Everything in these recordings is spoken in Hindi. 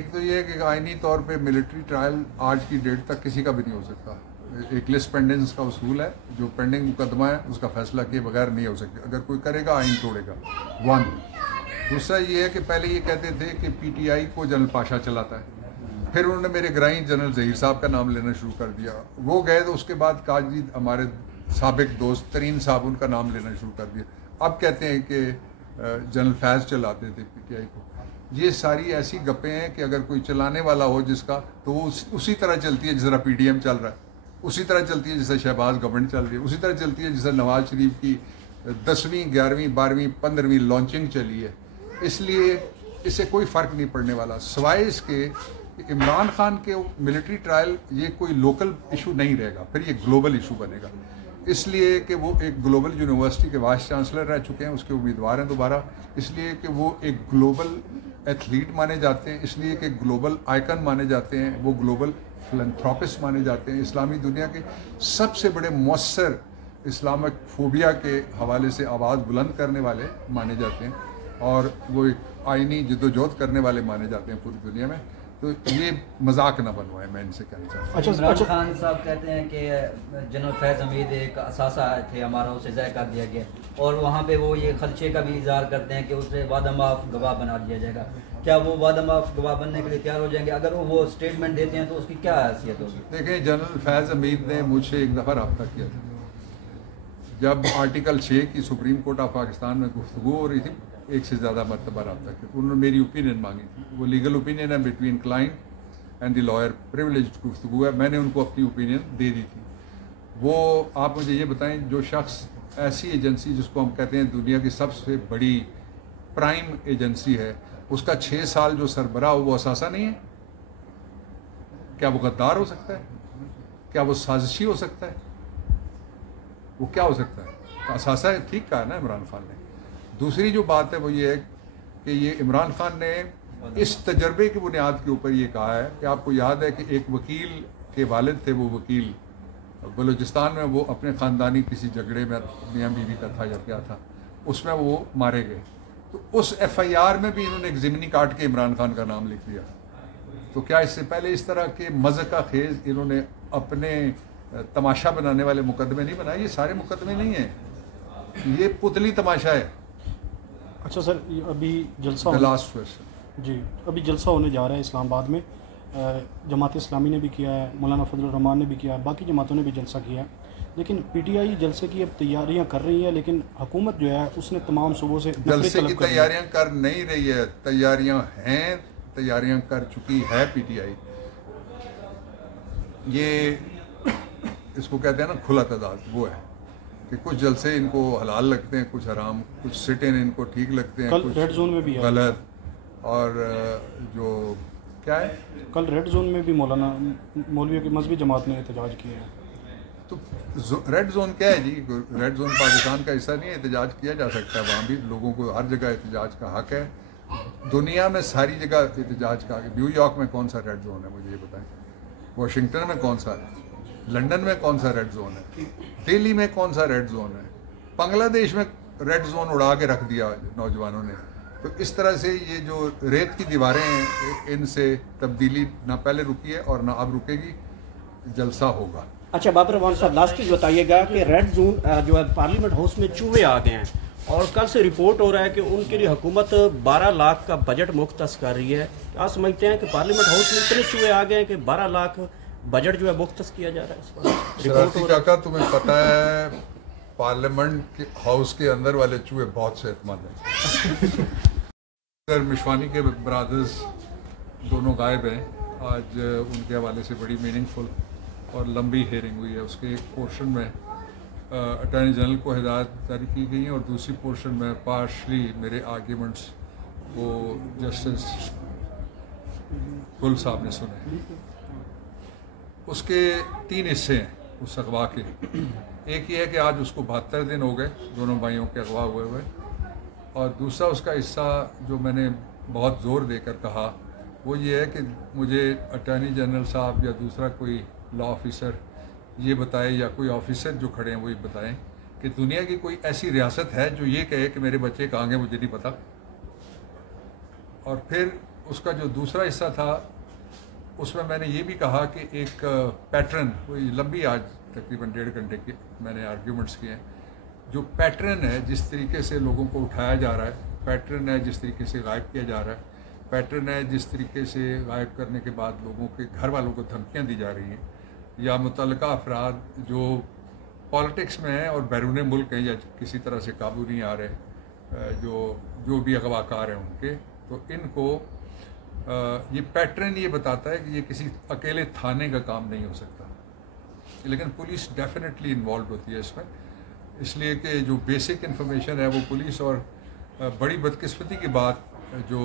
एक तो ये है कि आइनी तौर पे मिलिट्री ट्रायल आज की डेट तक किसी का भी नहीं हो सकता। एक लिस्ट पेंडेंस का उसूल है, जो पेंडिंग मुकदमा है उसका फैसला किए बगैर नहीं हो सकता। अगर कोई करेगा आइन तोड़ेगा। वन। दूसरा ये है कि पहले ये कहते थे कि पीटीआई को जनरल पाशा चलाता है, फिर उन्होंने मेरे ग्राइन जनरल जहीर साहब का नाम लेना शुरू कर दिया। वो गए तो उसके बाद काजी हमारे साबिक दोस्त तरीन साहब उनका नाम लेना शुरू कर दिया। अब कहते हैं कि जनरल फैज़ चलाते थे पीटीआई को। ये सारी ऐसी गप्पें हैं कि अगर कोई चलाने वाला हो जिसका, तो वो उसी तरह चलती है जिस तरह पीडीएम चल रहा है, उसी तरह चलती है जिससे शहबाज गवर्नमेंट चल रही है, उसी तरह चलती है जिससे नवाज शरीफ की 10वीं 11वीं 12वीं 15वीं लॉन्चिंग चली है। इसलिए इससे कोई फ़र्क नहीं पड़ने वाला, सिवाय इसके कि इमरान खान के मिलिट्री ट्रायल ये कोई लोकल इशू नहीं रहेगा, फिर ये ग्लोबल इशू बनेगा। इसलिए कि वो एक ग्लोबल यूनिवर्सिटी के वाइस चांसलर रह चुके हैं, उसके उम्मीदवार हैं दोबारा, इसलिए कि वो एक ग्लोबल एथलीट माने जाते हैं, इसलिए कि ग्लोबल आइकन माने जाते हैं, वो ग्लोबल फिलैंथ्रोपिस्ट माने जाते हैं, इस्लामी दुनिया के सबसे बड़े मौसर इस्लामिक फोबिया के हवाले से आवाज़ बुलंद करने वाले माने जाते हैं, और वो एक आइनी जद्दोजहद करने वाले माने जाते हैं पूरी दुनिया में। तो ये मजाक ना बनवाए, मैं इनसे कहना चाहता हूँ। इमरान खान साहब कहते हैं कि जनरल फैज़ हमीद एक असासा थे हमारा, उसे ज़ाय कर दिया गया, और वहाँ पे वो ये खदशे का भी इजहार करते हैं कि उसे वादा माफ गवाह बना दिया जाएगा। क्या वो वादा माफ गवाह बनने के लिए तैयार हो जाएंगे? अगर वो स्टेटमेंट देते हैं तो उसकी क्या हैसियत होगी? देखिए, जनरल फैज़ हमीद ने मुझसे एक दफ़ा रब्ता किया था जब आर्टिकल 6 की सुप्रीम कोर्ट ऑफ पाकिस्तान में गुफ्तगू हो रही थी, एक से ज़्यादा मरतबा रब्ता किया। उन्होंने मेरी ओपिनियन मांगी थी, वो लीगल ओपिनियन है between client and the lawyer, privileged गुफ्तगू है, मैंने उनको अपनी ओपिनियन दे दी थी। वो आप मुझे ये बताएं, जो शख्स ऐसी एजेंसी जिसको हम कहते हैं दुनिया की सबसे बड़ी प्राइम एजेंसी है, उसका 6 साल जो सरबराह हो वो असासा नहीं है? क्या वो गद्दार हो सकता है? क्या वो साजिशी हो सकता है? वो क्या हो सकता है? असासा है, ठीक कहा ना इमरान खान ने। दूसरी जो बात है वो ये है कि ये इमरान खान ने इस तजर्बे की बुनियाद के ऊपर ये कहा है कि आपको याद है कि एक वकील के वालिद थे, वो वकील बलूचिस्तान में वो अपने ख़ानदानी किसी झगड़े में मियाँ बीवी का था या क्या था, उसमें वो मारे गए। तो उस FIR में भी इन्होंने एक ज़िमनी काट के इमरान खान का नाम लिख दिया। तो क्या इससे पहले इस तरह के मज़े का खेज इन्होंने अपने तमाशा बनाने वाले मुकदमे नहीं बनाए? ये सारे मुकदमे नहीं हैं, ये पुतली तमाशा है। अच्छा सर, अभी जलसा लास्ट क्वेश्चन जी, अभी जलसा होने जा रहा है इस्लामाबाद में। जमात इस्लामी ने भी किया है, मौलाना फजल रहमान ने भी किया है, बाकी जमातों ने भी जलसा किया है, लेकिन PTI जलसे की अब तैयारियां कर रही है, लेकिन हुकूमत जो है उसने तमाम सूबों से जलसे की तैयारियां कर नहीं रही है। तैयारियां हैं, तैयारियां कर चुकी है PTI। ये इसको कहते हैं ना खुला तजाद, वो है कि कुछ जलसे इनको हलाल लगते हैं, कुछ हराम, कुछ सिट इन इनको ठीक लगते हैं, कुछ रेड जोन में भी गलत। और जो क्या है, कल रेड जोन में भी मौलवियों की मजहबी जमात ने एहतजाज किया है। तो रेड जोन क्या है जी? रेड जोन पाकिस्तान का हिस्सा नहीं है, एहतजाज किया जा सकता है वहाँ भी। लोगों को हर जगह एहतजाज का हक है, दुनिया में सारी जगह एहतजाज का हक है। न्यूयॉर्क में कौन सा रेड जोन है मुझे ये बताएं? वाशिंगटन में कौन सा है? लंदन में कौन सा रेड जोन है? दिल्ली में कौन सा रेड जोन है? बांग्लादेश में रेड जोन उड़ा के रख दिया नौजवानों ने। तो इस तरह से ये जो रेत की दीवारें हैं, इनसे तब्दीली ना पहले रुकी है और ना अब रुकेगी, जलसा होगा। अच्छा बाबर रहमान साहब, लास्ट चीज़ बताइएगा कि रेड जोन जो है पार्लियामेंट हाउस में चूहे आ गए हैं, और कल से रिपोर्ट हो रहा है कि उनके लिए हुकूमत 12 लाख का बजट मुख्तस कर रही है। क्या समझते हैं कि पार्लियामेंट हाउस में इतने चूहे आ गए हैं कि 12 लाख बजट जो है मुख्तस किया जा रहा है? इस शरारती काका, तुम्हें पता है पार्लियामेंट के हाउस के अंदर वाले चूहे बहुत सेहतमंद हैं। सर मिशवानी के ब्रदर्स दोनों गायब हैं। आज उनके हवाले से बड़ी मीनिंगफुल और लंबी हेयरिंग हुई है। उसके एक पोर्शन में अटॉर्नी जनरल को हिदायत जारी की गई है और दूसरी पोर्शन में पार्शली मेरे आर्ग्यूमेंट्स वो जस्टिस गुल साहब ने सुने। उसके 3 हिस्से हैं उस अगवा के। एक ये है कि आज उसको 72 दिन हो गए दोनों भाइयों के अगवा हुए, और दूसरा उसका हिस्सा जो मैंने बहुत ज़ोर देकर कहा वो ये है कि मुझे अटॉर्नी जनरल साहब या दूसरा कोई लॉ ऑफिसर ये बताए, या कोई ऑफिसर जो खड़े हैं वो ये बताएं कि दुनिया की कोई ऐसी रियासत है जो ये कहे कि मेरे बच्चे कहाँ गए मुझे नहीं पता। और फिर उसका जो दूसरा हिस्सा था उसमें मैंने ये भी कहा कि एक पैटर्न, कोई लंबी आज तकरीबन 1.5 घंटे के मैंने आर्ग्यूमेंट्स किए हैं, जो पैटर्न है जिस तरीके से लोगों को उठाया जा रहा है, पैटर्न है जिस तरीके से गायब किया जा रहा है, पैटर्न है जिस तरीके से गायब करने के बाद लोगों के घर वालों को धमकियाँ दी जा रही हैं, या मुतल्लिका अफराद जो पॉलिटिक्स में हैं और बैरून मुल्क हैं या किसी तरह से काबू नहीं आ रहे, जो भी अगवाकार हैं उनके, तो इनको ये पैटर्न ये बताता है कि ये किसी अकेले थाने का काम नहीं हो सकता, लेकिन पुलिस डेफिनेटली इन्वॉल्व होती है इसमें, इसलिए कि जो बेसिक इन्फॉर्मेशन है वो पुलिस, और बड़ी बदकिस्मती की बात जो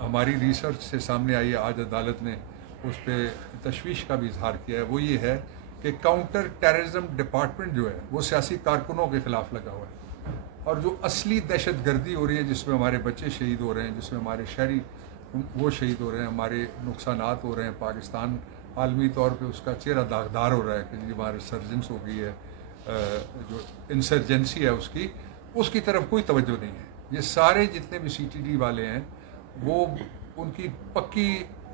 हमारी रिसर्च से सामने आई है, आज अदालत ने उस पर तशवीश का भी इजहार किया है, वो ये है कि काउंटर टेररिज्म डिपार्टमेंट जो है वो सियासी कारकुनों के ख़िलाफ़ लगा हुआ है, और जो असली दहशत गर्दी हो रही है जिसमें हमारे बच्चे शहीद हो रहे हैं, जिसमें हमारे शहरी वो शहीद हो रहे हैं, हमारे नुकसानात हो रहे हैं, पाकिस्तान आलमी तौर पे उसका चेहरा दागदार हो रहा है कि हमारे सर्जेंस हो गई है, जो इंसर्जेंसी है उसकी तरफ कोई तवज्जो नहीं है। ये सारे जितने भी CTD वाले हैं वो उनकी पक्की,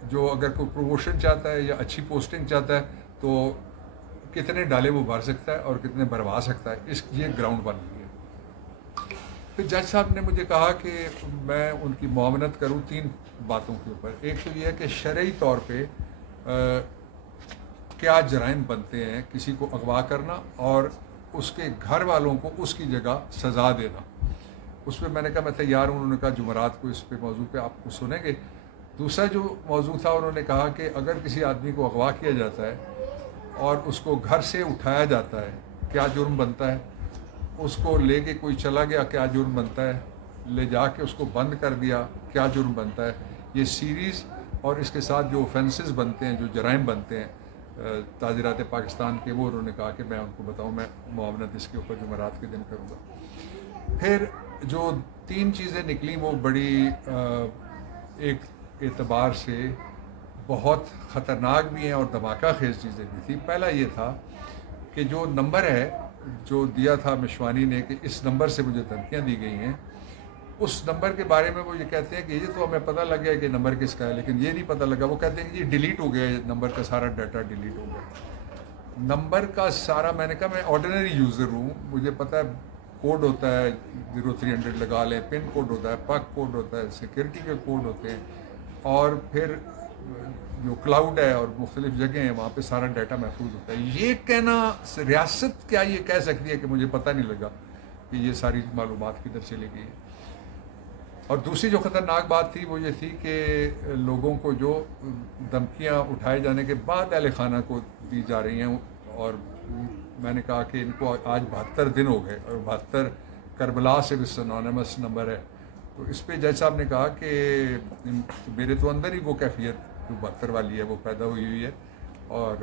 जो अगर कोई प्रमोशन चाहता है या अच्छी पोस्टिंग चाहता है तो कितने डाले वो भर सकता है और कितने भरवा सकता है, ये ग्राउंड बन गई है। फिर जज साहब ने मुझे कहा कि मैं उनकी मुआवनत करूं 3 बातों के ऊपर। एक तो ये है कि शरई तौर पे क्या जराइम बनते हैं, किसी को अगवा करना और उसके घर वालों को उसकी जगह सज़ा देना। उसमें मैंने कहा मैं तैयार हूँ। उन्होंने कहा जुमरात को इस पे मौजू पे आपको सुनेंगे। दूसरा जो मौजू था, उन्होंने कहा कि अगर किसी आदमी को अगवा किया जाता है और उसको घर से उठाया जाता है, क्या जुर्म बनता है, उसको लेके कोई चला गया, क्या जुर्म बनता है, ले जाके उसको बंद कर दिया, क्या जुर्म बनता है। ये सीरीज़ और इसके साथ जो ऑफेंसेस बनते हैं, जो जराइम बनते हैं ताज़ीरात पाकिस्तान के, वो उन्होंने कहा कि मैं उनको बताऊँ, मैं मुआवनत इसके ऊपर जुमरात के दिन करूँगा। फिर जो 3 चीज़ें निकली वो बड़ी एक एतबार से बहुत ख़तरनाक भी हैं और धमाका खेज़ चीज़ें भी थी। पहला ये था कि जो नंबर है जो दिया था मिशवानी ने कि इस नंबर से मुझे धमकियाँ दी गई हैं, उस नंबर के बारे में वो ये कहते हैं कि ये तो हमें पता लग गया कि नंबर किसका है, लेकिन ये नहीं पता लगा। वो कहते हैं कि ये डिलीट हो गया, नंबर का सारा डाटा डिलीट हो गया। नंबर का सारा, मैंने कहा मैं ऑर्डिनरी यूज़र हूँ, मुझे पता है कोड होता है 0300 लगा लें, पिन कोड होता है, पक कोड होता है, सिक्योरिटी के कोड होते हैं, और फिर जो क्लाउड है और मुख्तलिफ जगह हैं वहाँ पे सारा डाटा महफूज होता है। ये कहना, रियासत क्या ये कह सकती है कि मुझे पता नहीं लगा कि ये सारी मालूमात किधर चली गई है। और दूसरी जो ख़तरनाक बात थी वो ये थी कि लोगों को जो धमकियाँ उठाए जाने के बाद अहले खाना को दी जा रही हैं, और मैंने कहा कि इनको आज 72 दिन हो गए और 72 करबला से भी सिनोनिमस नंबर है। तो इस पे जज साहब ने कहा कि मेरे तो अंदर ही वो कैफियत जो 72 वाली है वो पैदा हुई हुई है, और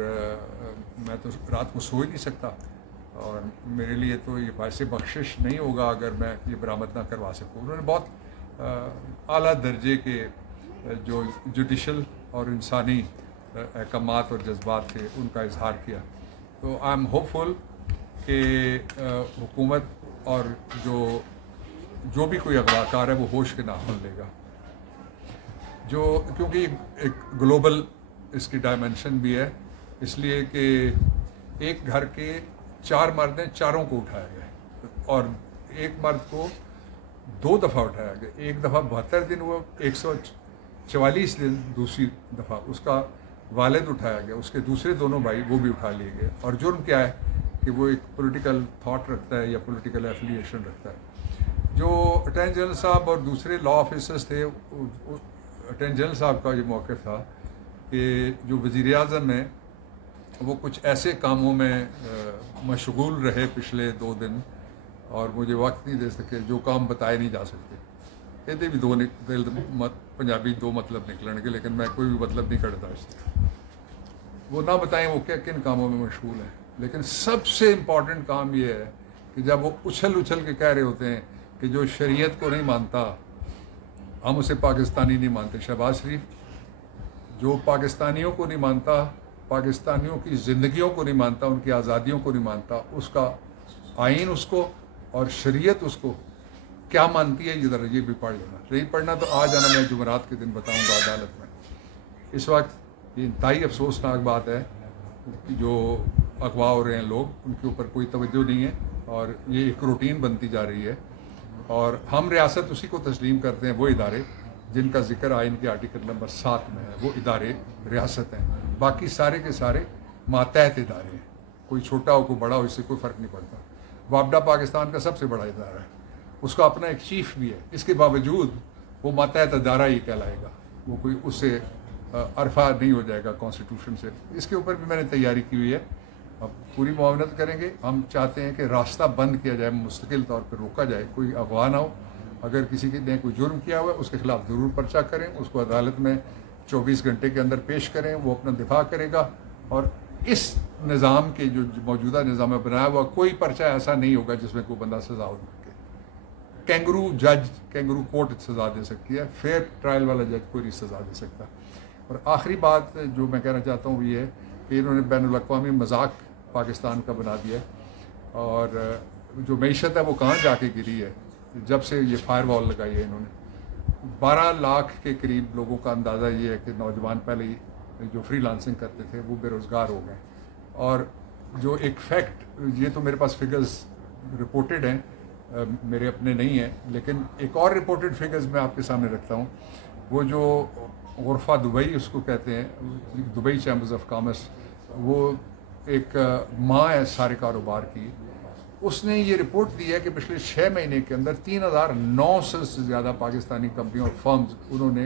मैं तो रात को सो ही नहीं सकता, और मेरे लिए तो ये बायसे बख्शिश नहीं होगा अगर मैं ये बरामद ना करवा सकूँ। उन्होंने बहुत आला दर्जे के जो जुडिशल और इंसानी अहकामात और जज्बात थे उनका इजहार किया। तो आई एम होपफुल कि हुकूमत और जो भी कोई अगवाकार है वो होश के नाखून लेगा, जो क्योंकि एक ग्लोबल इसकी डायमेंशन भी है, इसलिए कि एक घर के 4 मर्द हैं, चारों को उठाया गया और एक मर्द को 2 दफ़ा उठाया गया। एक दफ़ा 72 दिन हुआ, 144 दिन दूसरी दफ़ा उसका वालिद उठाया गया, उसके दूसरे दोनों भाई वो भी उठा लिए गए। और जुर्म क्या है कि वो एक पॉलिटिकल थॉट रखता है या पॉलिटिकल एफिलिएशन रखता है। जो अटॉर्नी जनरल साहब और दूसरे लॉ ऑफिसर्स थे, अटॉर्नी जनरल साहब का ये मौक़िफ़ था कि जो वज़ीर आज़म हैं वो कुछ ऐसे कामों में मशगूल रहे पिछले 2 दिन और मुझे वक्त नहीं दे सके, जो काम बताए नहीं जा सकते। ये भी 2 पंजाबी 2 मतलब निकलने के, लेकिन मैं कोई भी मतलब नहीं करता इससे। वो ना बताएं वो क्या किन कामों में मशगूल हैं, लेकिन सबसे इम्पॉर्टेंट काम ये है कि जब वो उछल के कह रहे होते हैं कि जो शरीयत को नहीं मानता हम उसे पाकिस्तानी नहीं मानते। शहबाज शरीफ जो पाकिस्तानियों को नहीं मानता, पाकिस्तानियों की ज़िंदगियों को नहीं मानता, उनकी आज़ादियों को नहीं मानता, उसका आइन उसको और शरीयत उसको क्या मानती है ये ज़रा ये भी पढ़ लेना, नहीं पढ़ना तो आ जाना, मैं जुमेरात के दिन बताऊँगा अदालत में। इस वक्त ये इंतहाई अफसोसनाक बात है, जो अगवा हो रहे हैं लोग, उनके ऊपर कोई तवज्जो नहीं है और ये एक रूटीन बनती जा रही है। और हम रियासत उसी को तस्लीम करते हैं, वो इदारे जिनका जिक्र आइन के आर्टिकल नंबर 7 में है, वो इदारे रियासत हैं। बाकी सारे के सारे मातहत इदारे हैं, कोई छोटा हो कोई बड़ा हो, इससे कोई फ़र्क नहीं पड़ता। वापडा पाकिस्तान का सबसे बड़ा इदारा है, उसका अपना एक चीफ भी है, इसके बावजूद वो मातहत इदारा ही कहलाएगा, वो कोई उससे अरफा नहीं हो जाएगा कॉन्स्टिट्यूशन से। इसके ऊपर भी मैंने तैयारी की हुई है, अब पूरी मुआवनत करेंगे। हम चाहते हैं कि रास्ता बंद किया जाए, मुस्तकिल तौर पर रोका जाए, कोई अगवा ना हो। अगर किसी ने कोई जुर्म किया हुआ है उसके खिलाफ ज़रूर पर्चा करें, उसको अदालत में 24 घंटे के अंदर पेश करें, वो अपना दिफा करेगा। और इस निज़ाम के जो मौजूदा निज़ाम में बनाया हुआ कोई पर्चा ऐसा नहीं होगा जिसमें कोई बंदा सज़ा हो सके। कैंगरू जज, कैंगरू कोर्ट सज़ा दे सकती है, फेयर ट्रायल वाला जज कोई नहीं सज़ा दे सकता। और आखिरी बात जो मैं कहना चाहता हूँ वो ये है कि इन्होंने बैनुल-अक़वामी मजाक पाकिस्तान का बना दिया, और जो मईशत है वो कहाँ जाके गिरी है जब से ये फायर वॉल लगाई है इन्होंने। 12 लाख के करीब लोगों का अंदाज़ा ये है कि नौजवान पहले ही जो फ्रीलांसिंग करते थे वो बेरोज़गार हो गए। और जो एक फैक्ट, ये तो मेरे पास फिगर्स रिपोर्टेड हैं, मेरे अपने नहीं हैं, लेकिन एक और रिपोर्टेड फिगर्स मैं आपके सामने रखता हूँ। वो जो गुरफा दुबई उसको कहते हैं, दुबई चैम्बर्स ऑफ कॉमर्स, वो एक माँ है सारे कारोबार की, उसने ये रिपोर्ट दी है कि पिछले 6 महीने के अंदर 3900 से ज़्यादा पाकिस्तानी कंपनियों और फर्म्स उन्होंने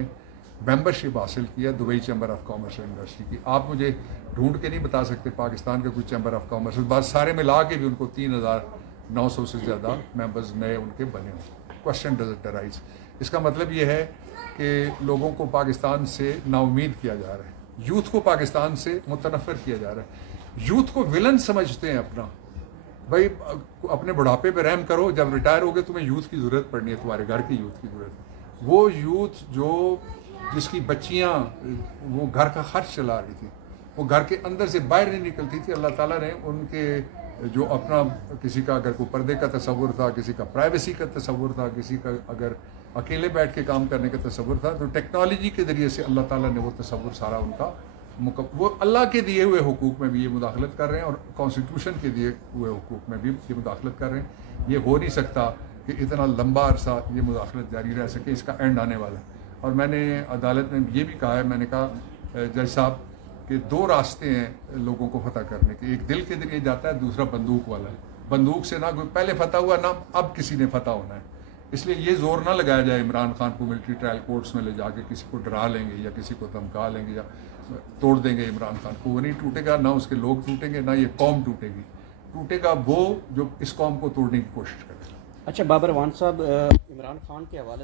मेंबरशिप हासिल किया दुबई चैम्बर ऑफ कॉमर्स और इंडस्ट्री की। आप मुझे ढूंढ के नहीं बता सकते पाकिस्तान का कोई चैम्बर ऑफ कॉमर्स, बात सारे मिला के भी उनको 3900 से ज़्यादा मेंबर्स नए उनके बने हों। Question doesn't arise. इसका मतलब ये है कि लोगों को पाकिस्तान से नाउमीद किया जा रहा है, यूथ को पाकिस्तान से मुतनफ़िर किया जा रहा है। यूथ को विलन समझते हैं अपना। भाई अपने बुढ़ापे पे रहम करो, जब रिटायर हो गए तुम्हें यूथ की ज़रूरत पड़नी है, तुम्हारे घर की यूथ की ज़रूरत। वो यूथ जो जिसकी बच्चियाँ वो घर का खर्च चला रही थी, वो घर के अंदर से बाहर नहीं निकलती थी, अल्लाह ताला ने उनके जो अपना किसी का अगर कोई पर्दे का तसव्वुर था, किसी का प्राइवेसी का तसव्वुर था, किसी का अगर अकेले बैठ के काम करने का तसव्वुर था, तो टेक्नोलॉजी के ज़रिए से अल्लाह ताला ने वो तसव्वुर सारा उनका वो अल्लाह के दिए हुए हुकूक में भी ये मुदाखलत कर रहे हैं और कॉन्स्टिट्यूशन के दिए हुए हुकूक में भी ये मुदाखलत कर रहे हैं। ये हो नहीं सकता कि इतना लंबा अरसा ये मुदाखलत जारी रह सके, इसका एंड आने वाला है। और मैंने अदालत में ये भी कहा है, मैंने कहा जज साहब कि 2 रास्ते हैं लोगों को फतह करने के, एक दिल के जरिए जाता है, दूसरा बंदूक वाला है। बंदूक से ना कोई पहले फतह हुआ ना अब किसी ने फतह होना है। इसलिए ये जोर ना लगाया जाए इमरान खान को मिलिट्री ट्रायल कोर्ट्स में ले जाके किसी को डरा लेंगे या किसी को धमका लेंगे या तोड़ देंगे इमरान खान को, वो नहीं टूटेगा, ना उसके लोग टूटेंगे, ना ये कौम टूटेगी। टूटेगा वो जो इस कौम को तोड़ने की कोशिश करेगा। अच्छा बाबर वान साहब, इमरान खान के हवाले